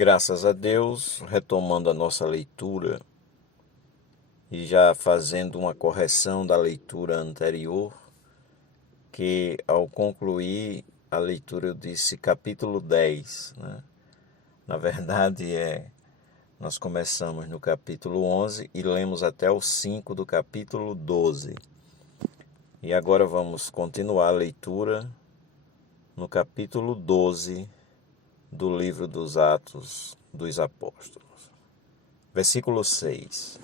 Graças a Deus, retomando a nossa leitura e já fazendo uma correção da leitura anterior, que ao concluir a leitura eu disse capítulo 10, né? Na verdade nós começamos no capítulo 11 e lemos até o 5 do capítulo 12. E agora vamos continuar a leitura no capítulo 12 do livro dos Atos dos Apóstolos. Versículo 6.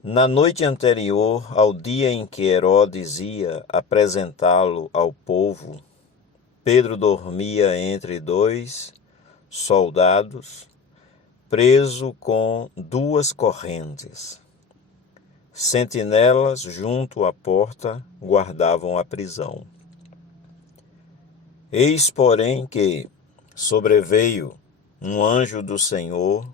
Na noite anterior ao dia em que Herodes ia apresentá-lo ao povo, Pedro dormia entre dois soldados, preso com duas correntes. Sentinelas junto à porta guardavam a prisão. Eis, porém, que sobreveio um anjo do Senhor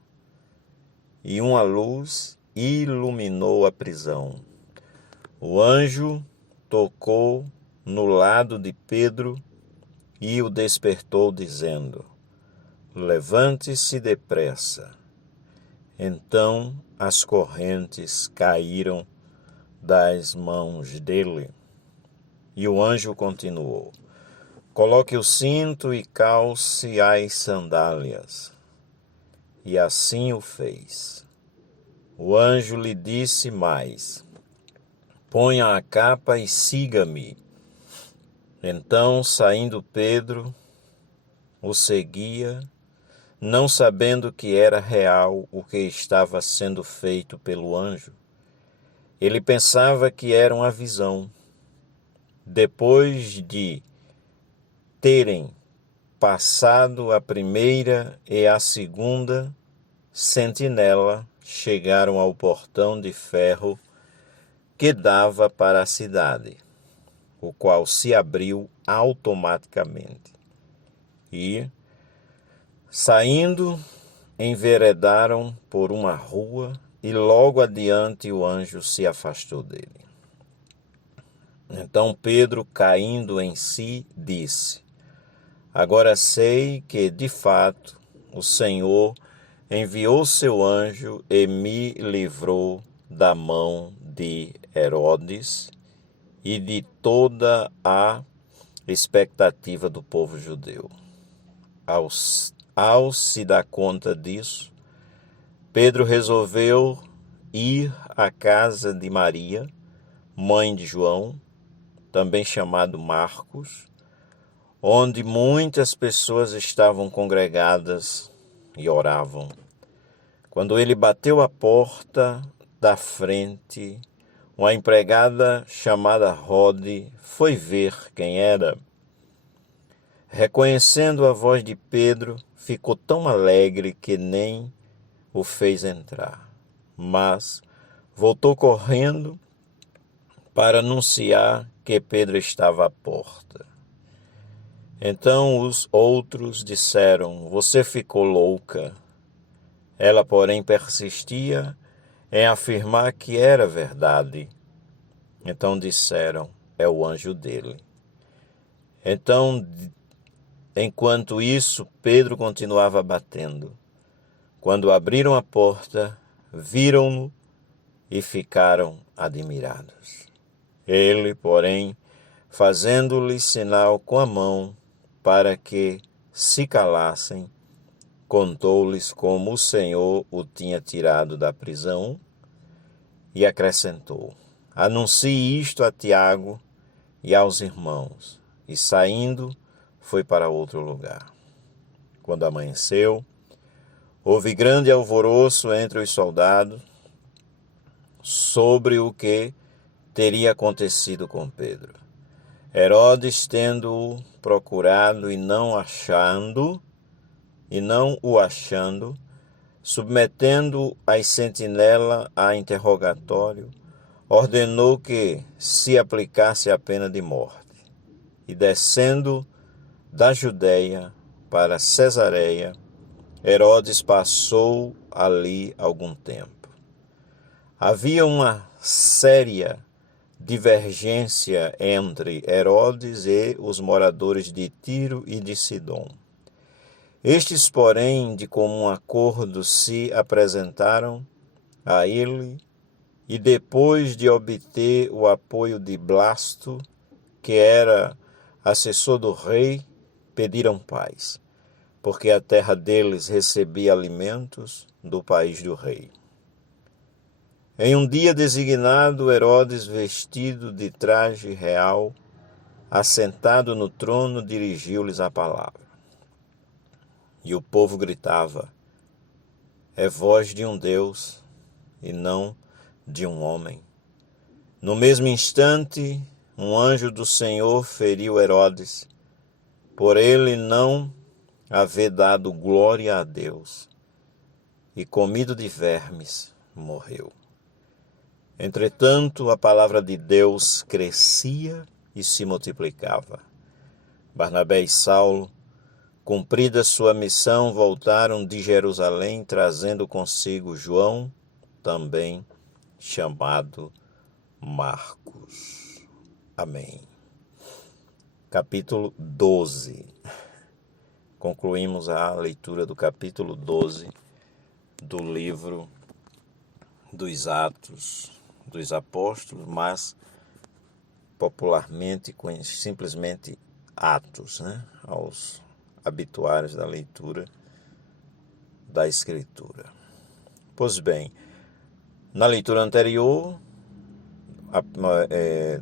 e uma luz iluminou a prisão. O anjo tocou no lado de Pedro e o despertou, dizendo: levante-se depressa. Então as correntes caíram das mãos dele. E o anjo continuou: coloque o cinto e calce as sandálias. E assim o fez. O anjo lhe disse mais: ponha a capa e siga-me. Então, saindo Pedro, o seguia, não sabendo que era real o que estava sendo feito pelo anjo. Ele pensava que era uma visão. Depois de terem passado a primeira e a segunda sentinela, chegaram ao portão de ferro que dava para a cidade, o qual se abriu automaticamente. E, saindo, enveredaram por uma rua e logo adiante o anjo se afastou dele. Então Pedro, caindo em si, disse: agora sei que, de fato, o Senhor enviou seu anjo e me livrou da mão de Herodes e de toda a expectativa do povo judeu. Ao se dar conta disso, Pedro resolveu ir à casa de Maria, mãe de João, também chamado Marcos, onde muitas pessoas estavam congregadas e oravam. Quando ele bateu a porta da frente, uma empregada chamada Rode foi ver quem era. Reconhecendo a voz de Pedro, ficou tão alegre que nem o fez entrar, mas voltou correndo para anunciar que Pedro estava à porta. Então os outros disseram: você ficou louca. Ela, porém, persistia em afirmar que era verdade. Então disseram: é o anjo dele. Então, enquanto isso, Pedro continuava batendo. Quando abriram a porta, viram-no e ficaram admirados. Ele, porém, fazendo-lhe sinal com a mão para que se calassem, contou-lhes como o Senhor o tinha tirado da prisão e acrescentou: anuncie isto a Tiago e aos irmãos. E saindo, foi para outro lugar. Quando amanheceu, houve grande alvoroço entre os soldados sobre o que teria acontecido com Pedro. Herodes, tendo-o procurado e não o achando, submetendo as sentinelas a interrogatório, ordenou que se aplicasse a pena de morte. E descendo da Judeia para Cesareia, Herodes passou ali algum tempo. Havia uma séria divergência entre Herodes e os moradores de Tiro e de Sidom. Estes, porém, de comum acordo, se apresentaram a ele e, depois de obter o apoio de Blasto, que era assessor do rei, pediram paz, porque a terra deles recebia alimentos do país do rei. Em um dia designado, Herodes, vestido de traje real, assentado no trono, dirigiu-lhes a palavra. E o povo gritava: é voz de um Deus e não de um homem. No mesmo instante, um anjo do Senhor feriu Herodes, por ele não haver dado glória a Deus, e comido de vermes, morreu. Entretanto, a palavra de Deus crescia e se multiplicava. Barnabé e Saulo, cumprida sua missão, voltaram de Jerusalém, trazendo consigo João, também chamado Marcos. Amém. Capítulo 12. Concluímos a leitura do capítulo 12 do livro dos Atos dos Apóstolos, mas popularmente simplesmente Atos, aos habituários da leitura da Escritura. Pois bem, na leitura anterior,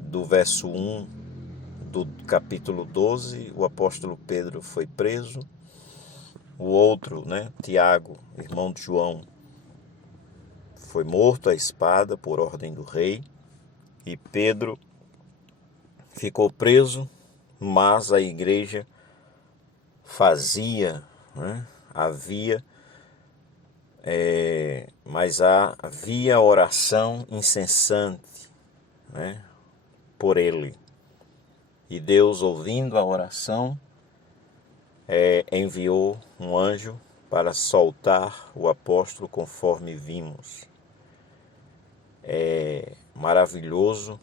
do verso 1 do capítulo 12, o apóstolo Pedro foi preso, o outro, Tiago, irmão de João, foi morto à espada por ordem do rei, e Pedro ficou preso, mas a igreja havia oração incessante, por ele. E Deus, ouvindo a oração, enviou um anjo para soltar o apóstolo, conforme vimos. É maravilhoso.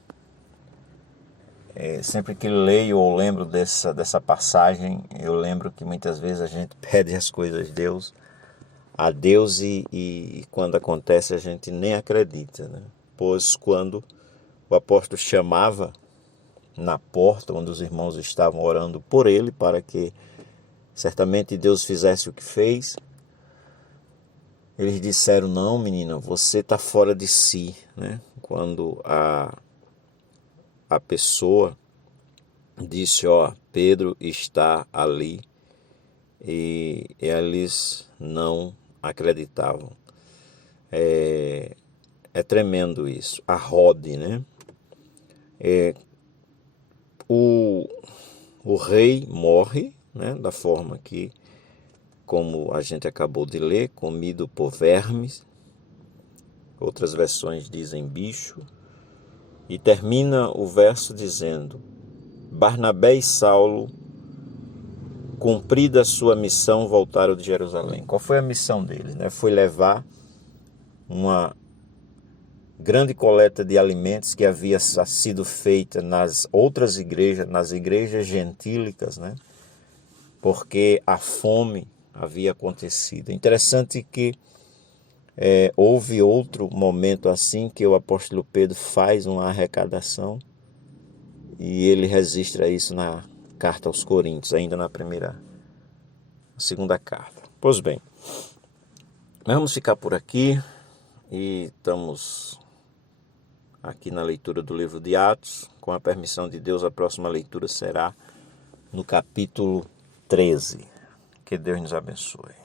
Sempre que leio ou lembro dessa passagem, eu lembro que muitas vezes a gente pede as coisas a Deus e quando acontece a gente nem acredita, Pois quando o apóstolo chamava na porta, onde os irmãos estavam orando por ele, para que certamente Deus fizesse o que fez, eles disseram: não, menina, você está fora de si, Quando a pessoa disse: Pedro está ali, e eles não acreditavam. É tremendo isso. A Rode, o rei morre, da forma que, como a gente acabou de ler, comido por vermes. Outras versões dizem bicho. E termina o verso dizendo: Barnabé e Saulo, cumprida a sua missão, voltaram de Jerusalém. Qual foi a missão deles? Foi levar uma grande coleta de alimentos que havia sido feita nas outras igrejas, nas igrejas gentílicas, porque a fome havia acontecido. Interessante que houve outro momento assim que o apóstolo Pedro faz uma arrecadação e ele registra isso na carta aos Coríntios, ainda na segunda carta. Pois bem, nós vamos ficar por aqui e estamos aqui na leitura do livro de Atos. Com a permissão de Deus, a próxima leitura será no capítulo 13. Que Deus nos abençoe.